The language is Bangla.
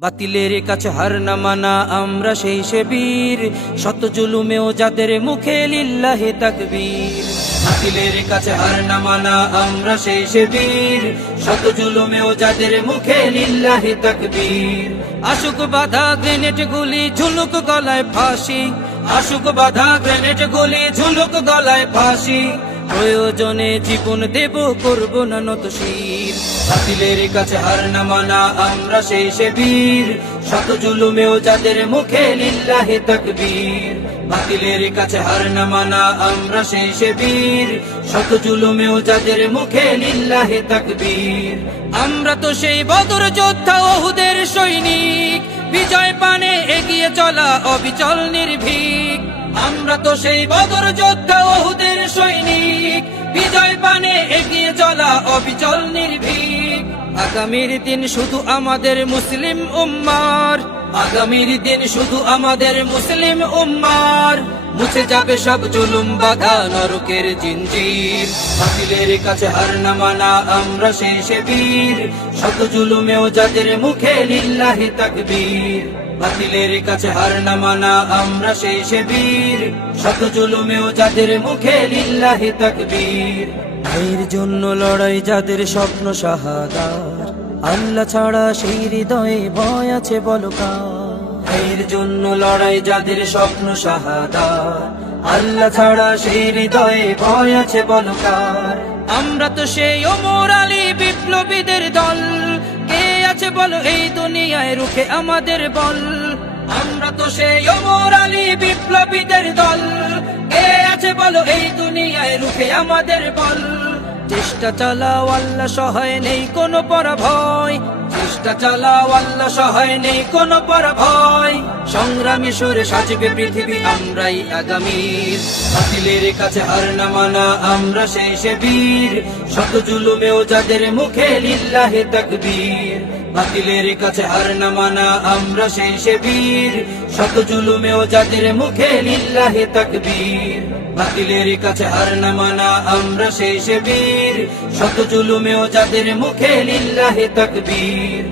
বাতিলের কাছে হার না মানা, আমরা সেই সে বীর। শত জুলুমেও যাদের মুখে লিল্লাহে তাকবীর। বাতিলের কাছে হার না মানা, আমরা সেই সে বীর। শত জুলুমেও যাদের মুখে লিল্লাহে তাকবীর। আশুক বাধা গ্রেনেড গুলি, ঝুলুক গলায় ফাঁসি। আশুক বাধা গ্রেনেড গুলি, ঝুলুক গলায় ফাঁসি। প্রয়োজনে জীবন দেব, করব না নত শির। বাতিলের কাছে হার না মানা, আমরা সেই সে বীর। শত জুলুমেও যাদের মুখে লিল্লাহে তাকবীর। বাতিলের কাছে হার না মানা, আমরা সেই সে বীর। শত জুলুমেও যাদের মুখে লিল্লাহে তাকবীর। আমরা তো সেই বদর যোদ্ধা ওহুদের সৈনিক। বিজয় পানে এগিয়ে চলা অবিচল নির্ভীক। আমরা তো সেই বদর যোদ্ধা ওহুদের সৈনিক। বিজয় পানে এগিয়ে চলা অবিচল নির্ভীক। আগামীর দিন শুধু আমাদের মুসলিম উম্মার। আগামীর দিন শুধু আমাদের মুসলিম উম্মার। মুছে যাবে সব জুলুম, বাধা, নরকের জিঞ্জির। বাতিলের কাছে হার না মানা আমরা শেষে বীর। শত জুলুমেও যাদের মুখে লিল্লাহি তাকবীর। বাতিলের কাছে হার না মানা, আমরা শেষে বীর। শত জুলুমেও যাদের মুখে লিল্লাহি তাকবীর। ভাইয়ের জন্য লড়াই যাদের স্বপ্ন শাহাদার। আল্লাহ ছাড়া সেই হৃদয়ে ভয় আছে বলকা ভাইয়ের জন্য লড়াই যাদের স্বপ্ন শাহাদার। আল্লাহ ছাড়া সেই হৃদয়ে ভয় আছে বলকার। আমরা তো সেই ওমর আলী বিপ্লবীদের দল। আছে বলো, এই দুনিয়ায় রুখে আমাদের বল। আমরা তো সেই ওমর আলী বিপ্লবীদের দল। কে আছে বলো, এই দুনিয়ায় রুখে আমাদের বল। চেষ্টা চালাও, আল্লাহ সহায় নেই কোনো পরাভয়। চেষ্টা চালাও, আল্লাহ সহায় নেই কোনো পরাভয়। সংগ্রামী সুরে সাজবে পৃথিবী, আমরাই আগামীর বাতিলের কাছে হার না মানা, আমরা শেষে বীর। শত জুলুমেও যাদের মুখে লিল্লাহে তাকবীর। বাতিলের কাছে হার না মানা, আমরা সেই সে বীর। শত জুলুমেও জাতির মুখে লিল্লাহে তাকবীর। বাতিলের কাছে হার না মানা, আমরা সেই সে বীর। শত জুলুমেও জাতির মুখে লিল্লাহে তাকবীর।